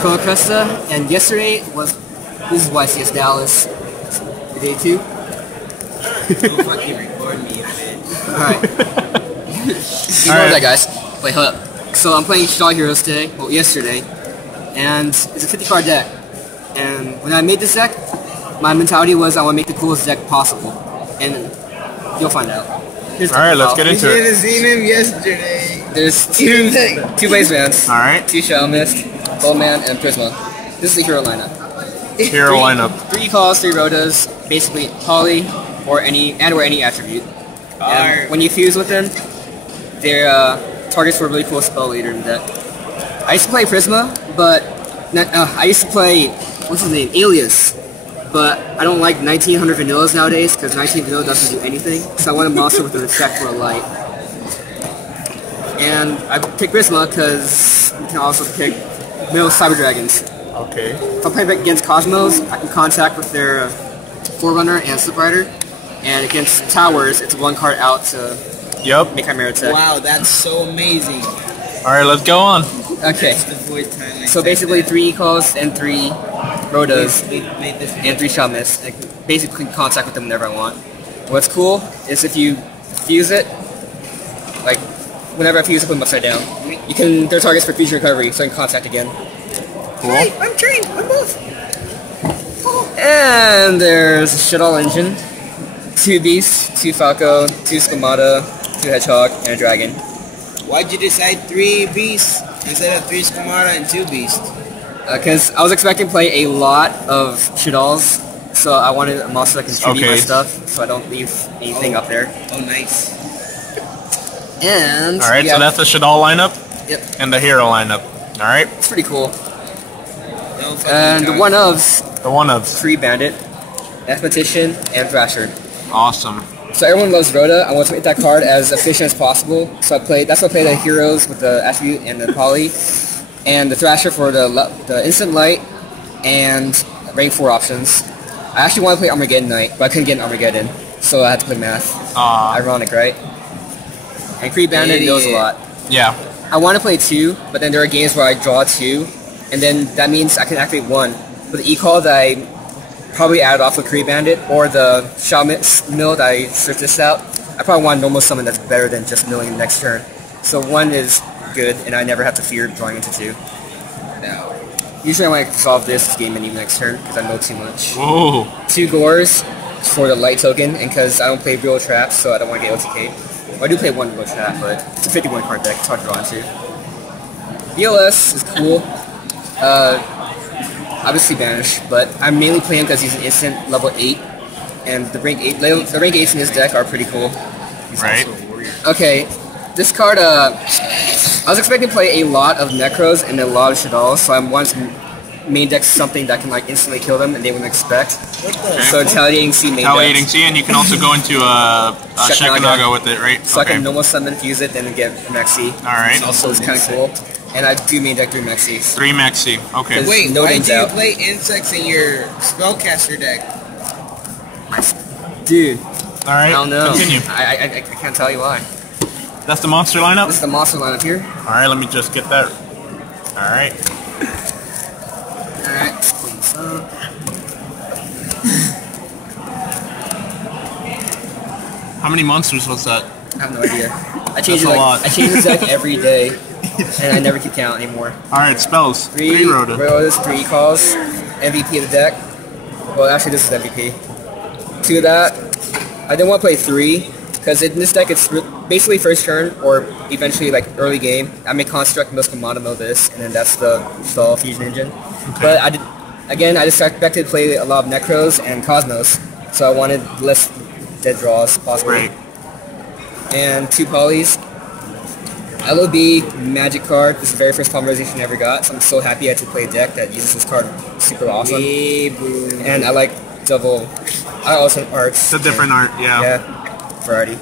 Coa Cresta, and yesterday was this is YCS Dallas, day 2. Don't fucking record me, man. Alright. Ignore that, guys. Wait, hold up. So I'm playing Shadal Heroes today, well, yesterday, and it's a 50 card deck. And when I made this deck, my mentality was I want to make the coolest deck possible, and you'll find out. Alright, let's get into You it. should have seen him yesterday. There's two Blaze Bands, Alright, 2 Shadow Mist, Bowman, and Prisma. This is the hero lineup. hero lineup. 3 calls, 3 rotas, basically poly or any attribute. And when you fuse with them, they're targets for a really cool spell leader in the deck. I used to play Prisma, but I used to play what's his name, Alias. But I don't like 1900 vanillas nowadays because 19 vanilla doesn't do anything. So I want a monster with an effect for a light. And I picked Prisma because you can also pick Mill Cyber Dragons. Okay. If I play against Cosmos, I can contact with their Forerunner and Slip Rider. And against Towers, it's 1 card out to make Chimera attack. Wow, that's so amazing. Alright, let's go on. Okay. That's the voice time. So basically 3 calls and 3 rotas Made this and 3 Shadow Mists. I can basically contact with them whenever I want. What's cool is if you fuse it, like whenever I fuse it, put them upside down. You can, they're targets for fusion recovery, so I can contact again. Cool. Hey, I'm trained, I'm both. And there's a Shadal Engine, 2 Beasts, 2 Falco, 2 Squamata, 2 Hedgehog, and a Dragon. Why'd you decide 3 beasts instead of 3 Squamata and 2 beasts? Because I was expecting to play a lot of Shadals, so I wanted a monster that can distribute my stuff, so I don't leave anything up there. Oh, nice. And Alright, so that's the Shadal lineup Yep, and the hero lineup. Alright, it's pretty cool. Don't fucking And the talk. one-ofs, the one ofs. 3 Bandit, Mathematician, and Thrasher. Awesome. So everyone loves Rhoda. I want to make that card as efficient as possible. So that's why I play the heroes with the attribute and the poly, and the Thrasher for the instant light and rank 4 options. I actually want to play Armageddon Knight, but I couldn't get an Armageddon, so I had to play Math. Ironic, right? And Kree Bandit knows a lot. Yeah. I want to play 2, but then there are games where I draw 2, and then that means I can activate 1. But the E-Call that I probably added off with Kree Bandit, or the Shaman mill that I searched this out, I probably want a normal summon that's better than just milling the next turn. So 1 is good, and I never have to fear drawing into 2. No. Usually I want to solve this game and even next turn, because I know too much. Whoa. 2 Gores for the light token, and because I don't play real traps, so I don't want to get OTK. Well, I do play 1 real trap, but it's a 51 card deck, it's hard to draw into. BLS is cool. Obviously Banish, but I'm mainly playing because he's an instant level 8, and the rank 8s in his deck are pretty cool. Right. Okay, this card, I was expecting to play a lot of Necros and a lot of Shadals, so I wanted to main deck something that can like instantly kill them and they wouldn't expect. So Retaliating Sea main Retaliating decks. Sea, and you can also go into a Shekanaga with it, right? So I can normal summon, fuse it, then get Mexi. Alright. So it's kind of cool. And I do main deck 3 Mexis. 3 Mexi. Okay. Wait, No why names do you out. play insects in your spellcaster deck? Dude, Alright. I don't know. Continue. I can't tell you why. That's the monster lineup? This is the monster lineup here. Alright, let me just get that. Alright. Alright, let's clean this up. How many monsters was that? I have no idea. I change it That's a lot. I change this deck every day, and I never keep count anymore. Alright, spells. 3 Rhoda. Rotas, 3 calls, MVP of the deck. Well, actually, this is MVP. 2 of that. I didn't want to play 3, because in this deck it's basically first turn, or eventually like early game. I may construct most command mill this, and then that's the stall fusion engine. But I just expected to play a lot of Necros and Cosmos, so I wanted less dead draws possible. Right. And 2 polys. LOB Magic card. This is the very first polymerization I ever got, so I'm so happy I had to play a deck that uses this card super awesome. And I like double. I also arts. It's a different art, yeah. Yeah, variety.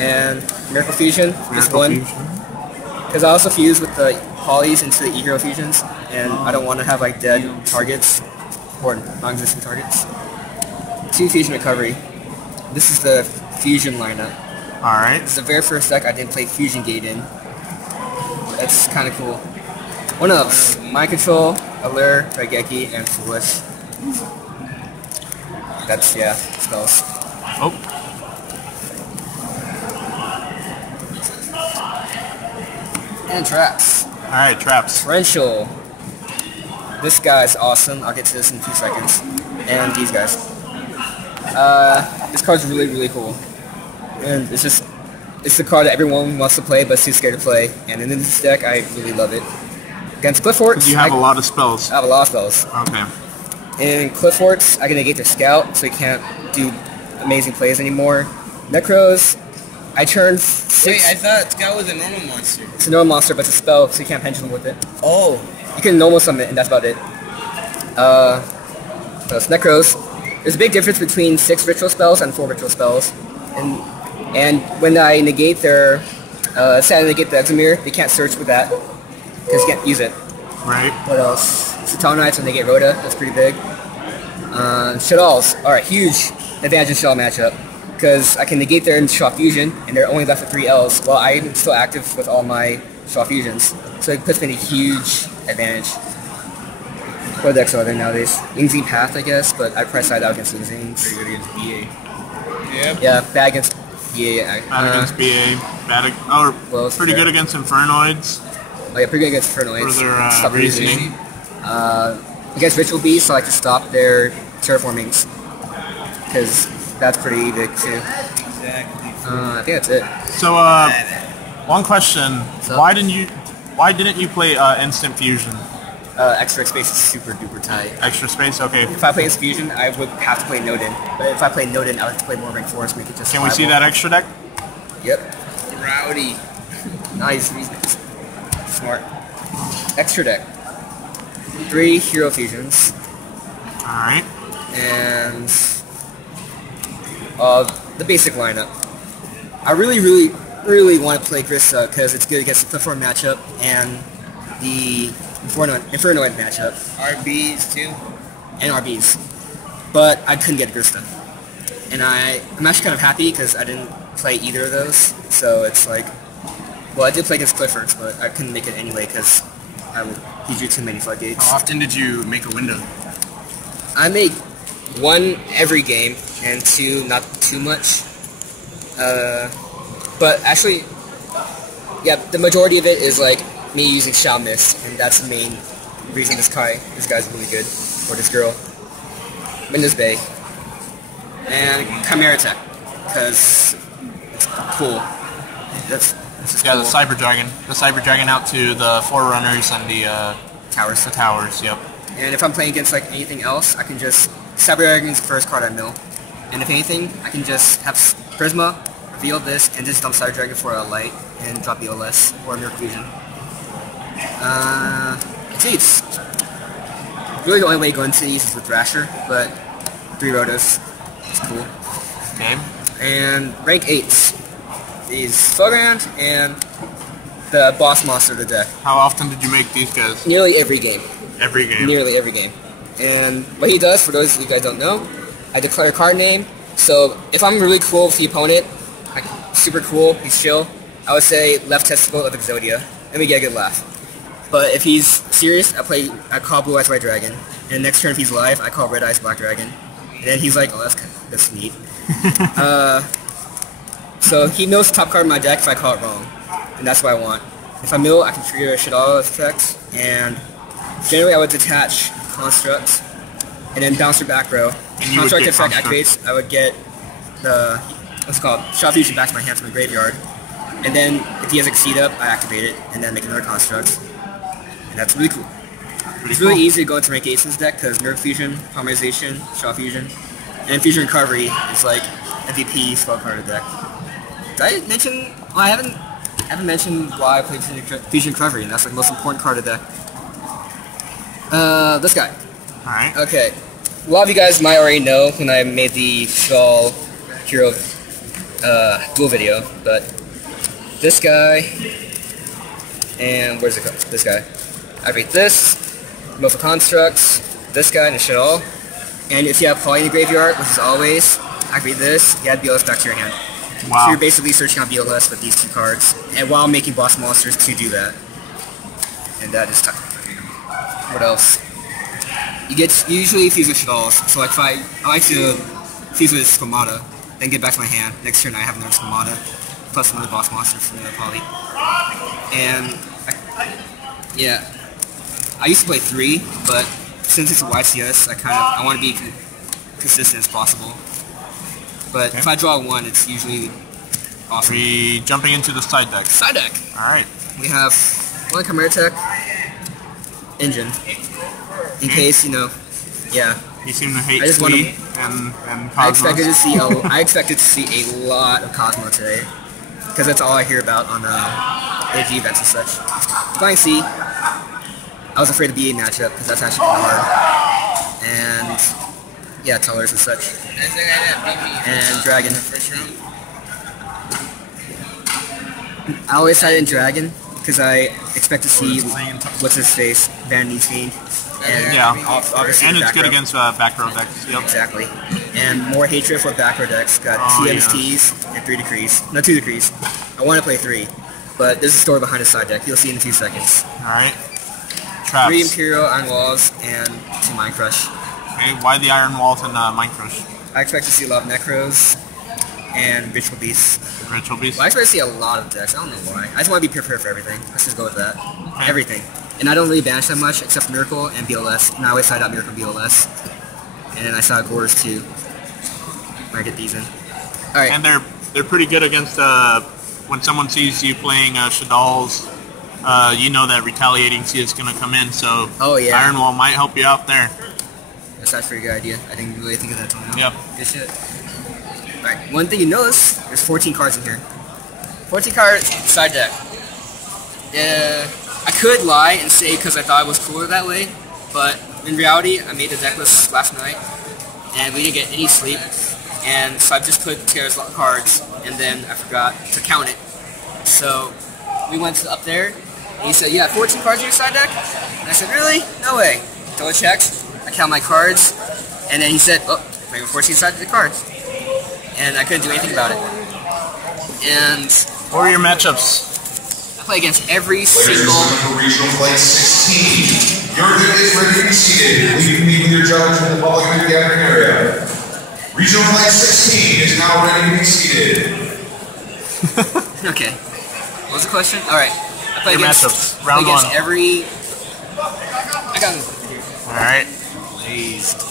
And Miracle Fusion, this Miracle one. Fusion. Because I also fuse with the polys into the E-Hero fusions, and I don't want to have like dead targets or non-existent targets. 2 Fusion Recovery. This is the Fusion lineup. Alright. It's the very first deck I didn't play Fusion Gate in. That's kind of cool. One of Mind Control, Allure, Raigeki, and Foolish. That's, yeah, spells. Oh. And traps. Alright, traps. Torrential. This guy's awesome. I'll get to this in 2 seconds. And these guys. This card's really, really cool. And it's the card that everyone wants to play, but is too scared to play. And in this deck, I really love it. Against Cliffort, You have a lot of spells. I have a lot of spells. Okay. In Clifforts, I can negate their Scout, so he can't do amazing plays anymore. Necros, I turn 6. Wait, I thought Scout was a normal monster. It's a normal monster, but it's a spell, so you can't pendulum with it. Oh. You can normal summon it, and that's about it. So it's Necros. There's a big difference between 6 ritual spells and 4 ritual spells. And when I negate their, say I negate the Examir, they can't search with that, because you can't use it. Right. What else? Satanites when they get Rhoda, that's pretty big. Shaddoll's are a huge advantage in Shaddoll matchup, because I can negate their Shaw Fusion, and they're only left with 3 Ls, while I'm still active with all my Shaw Fusions. So it puts me in a huge advantage. What decks are there nowadays? Yingzing Path, I guess, but I price side out against Yingzings. Pretty good against BA. Yep. Yeah, bad against BA. Bad against BA. Well, Pretty good against Infernoids. Oh yeah, pretty good against Infernoids. For their Stop reasoning. Against Ritual Beasts, I like to stop their terraformings, because that's pretty big too. Exactly. I think that's it. So, one question. So- Why didn't you play Instant Fusion? Extra space is super duper tight. Extra space? Okay. If I play Instant Fusion, I would have to play Nodin. But if I play Nodin, I would have to play more Rank Force, make it just Can we see that extra deck? Yep. Rowdy. Nice. Smart. Extra deck. 3 Hero Fusions. Alright. And the basic lineup. I really want to play Grista because it's good against the Clifford matchup and the Infernoid matchup. RBs too. And RBs. But I couldn't get Grista. And I'm actually kind of happy because I didn't play either of those. So it's like, well, I did play against Cliffords, but I couldn't make it anyway because he drew too many floodgates. How often did you make a window? I make 1 every game, and 2 not too much. But actually, yeah, the majority of it is like me using Shao Mist, and that's the main reason this guy's really good, or this girl. Windows Bay. And Chimera Tech, because it's cool. That's just Yeah, cool. the Cyber Dragon. The Cyber Dragon out to the Forerunners and the Towers. Towers, yep. And if I'm playing against like anything else, I can just Cyber Dragon's the first card I mill. And if anything, I can just have Prisma, reveal this, and just dump Cyber Dragon for a light and drop the OLS or a Miracle Fusion. It's really the only way to go into these is with Thrasher, but 3 Rotos. It's cool. Okay. And rank 8s is Fogrand and the boss monster of the deck. How often did you make these guys? Nearly every game. Every game. Nearly every game. And what he does, for those of you guys don't know, I declare a card name. So if I'm really cool with the opponent, like super cool, he's chill, I would say left testicle of Exodia, and we get a good laugh. But if he's serious, I call Blue Eyes White Dragon. And next turn if he's live, I call Red Eyes Black Dragon. And then he's like, oh, that's neat. So he mills the top card in my deck if I call it wrong. And that's what I want. If I mill, I can trigger Shaddoll effects, and generally I would detach Construct, and then bounce your back row. And you would Construct get effect Construct. activates, I would get the, what's it called, Shaw Fusion back to my hand from the graveyard. And then if he has Exceed up, I activate it, and then make another Construct. And that's really cool. It's really easy to go into rank 8 in this deck, because Nerve Fusion, Polymerization, Shaw Fusion, and Fusion Recovery is like MVP spell card of the deck. Did I mention, well, I haven't mentioned why I played Fusion Recovery, and that's like the most important card of the deck. This guy. Alright. Okay. A lot of you guys might already know when I made the Shaw Hero duel video, but this guy, and where's it go? This guy. I read this, Mill for Constructs, this guy, and a Shaddoll. And if you have Poly in the graveyard, which is always, I read this, you add BLS back to your hand. Wow. So you're basically searching on BLS with these 2 cards, and while making boss monsters to do that. And that is tough. What else? You usually fuse with Shadalls. So like if I like to fuse with Squamata, then get back to my hand. Next turn I have another Squamata, plus another boss monster from the poly. And yeah, I used to play 3, but since it's a YCS, I want to be consistent as possible. But if I draw 1, it's usually awesome. We jumping into the side deck. Side deck. All right. We have 1 Chimera Tech engine. In case, yeah. You seem to hate I just Squee and Cosmos. I expected to see a lot of Cosmo today, because that's all I hear about on AG events and such. Flying C, I was afraid of the BA matchup because that's actually kind of hard. And yeah, Tullers and such. And Dragon. I always had it in Dragon because I expect to see what's his face, Vanity's Fiend. And yeah, obviously and it's good against back row decks. Yep. Exactly. And more hatred for back row decks. Got 2 MSTs and 3 decrees. No, 2 decrees. I want to play 3, but there's a story behind the side deck. You'll see in a few seconds. Alright. Traps. 3 Imperial Iron Walls and 2 Mind Crush. Okay, why the Iron Walls and Mind Crush? I expect to see a lot of Necros and Ritual Beasts. Ritual Beasts? Well, I expect to see a lot of decks. I don't know why. I just want to be prepared for everything. Let's just go with that. Okay. Everything. And I don't really banish that much, except for Miracle and BLS. And I always side out Miracle and BLS. And then I side out Gores too, when I get these in. Alright. And they're pretty good against, when someone sees you playing Shadalls, you know that Retaliating Sea is going to come in, so Iron Wall might help you out there. That's actually a good idea. I didn't really think of that till now. Yep. Good shit. Alright, one thing you notice, there's 14 cards in here. 14 cards, side deck. Yeah, I could lie and say because I thought it was cooler that way, but in reality, I made the deck list last night, and we didn't get any sleep, and so I just put Terra's cards, and then I forgot to count it. So we went up there, and he said, "Yeah, 14 cards in your side deck?" And I said, "Really? No way." Double checked, I count my cards, and then he said, "Oh, I got 14 side deck cards," and I couldn't do anything about it. And what are your matchups? Play against every single. For Regional Flight 16, your unit is ready to be seated. Leave me with your judge in the public event gathering area. Regional Flight 16 is now ready to be seated. Okay. What was the question? All right. I play your against matchups. Round 1. Every. I got this. All right. Blazed.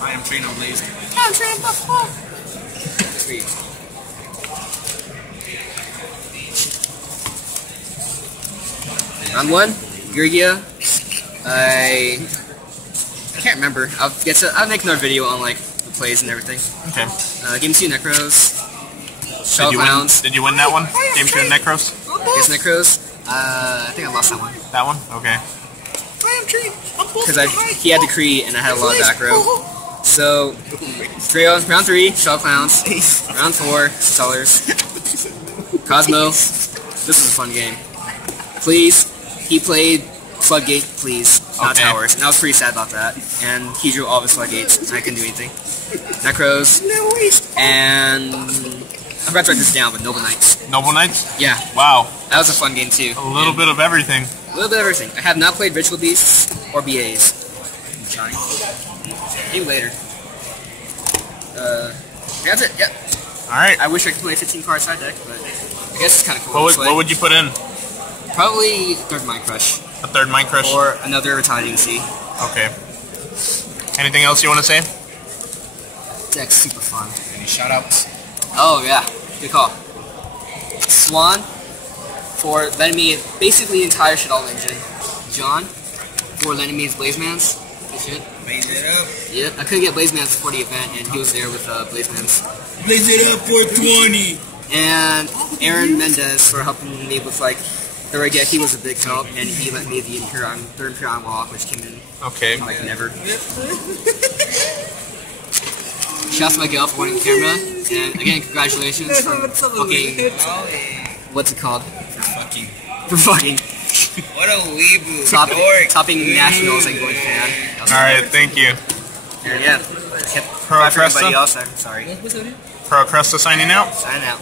I am trained on Blazed. I'm trained on Blazed. Round 1, Gurgia. I can't remember. I'll make another video on like the plays and everything. Okay. Game 2 Necros. Shell Clowns. Did you win that one? Game 2 Necros? Yes, Necros. I think I lost that one. That one? Okay. Because he had Decree and I had a lot of back row. So, round 3, Shell Clowns. Round 4, Tullers. Cosmo. This is a fun game. Please. He played Floodgate, please, not Towers. And I was pretty sad about that. And he drew all of his Floodgates, and I couldn't do anything. Necros. And I forgot to write this down, but Noble Knights. Noble Knights? Yeah. Wow. That was a fun game, too. A little bit of everything. A little bit of everything. I have not played Ritual Beasts or BAs. I'm trying. Maybe later. That's it, yep. Alright. I wish I could play 15 card side deck, but I guess it's kind of cool. What would you put in? Probably third Mind Crush. A third Mind Crush? Or another Retaliating Sea. Okay. Anything else you want to say? Deck's super fun. Any shoutouts? Oh yeah, good call. Swan for letting me basically the entire Shadal engine. John for letting me his Blazemans. Good shit. Blaze it up. Yep, I couldn't get Blazemans before the event, and he was there with Blazemans. Blaze it up for 20. And Aaron Mendez for helping me with like the rig deck. He was a big help, and he let me the third Imperial Wall, which came in like never. Shouts to Miguel for winning the camera, and again, congratulations for fucking. What's it called? For fucking. What a weeboo. Topping nationals and going fan. Alright, thank you. And yeah. Pro Cresta? Everybody else, I'm sorry. Pro Cresta signing out. Signing out.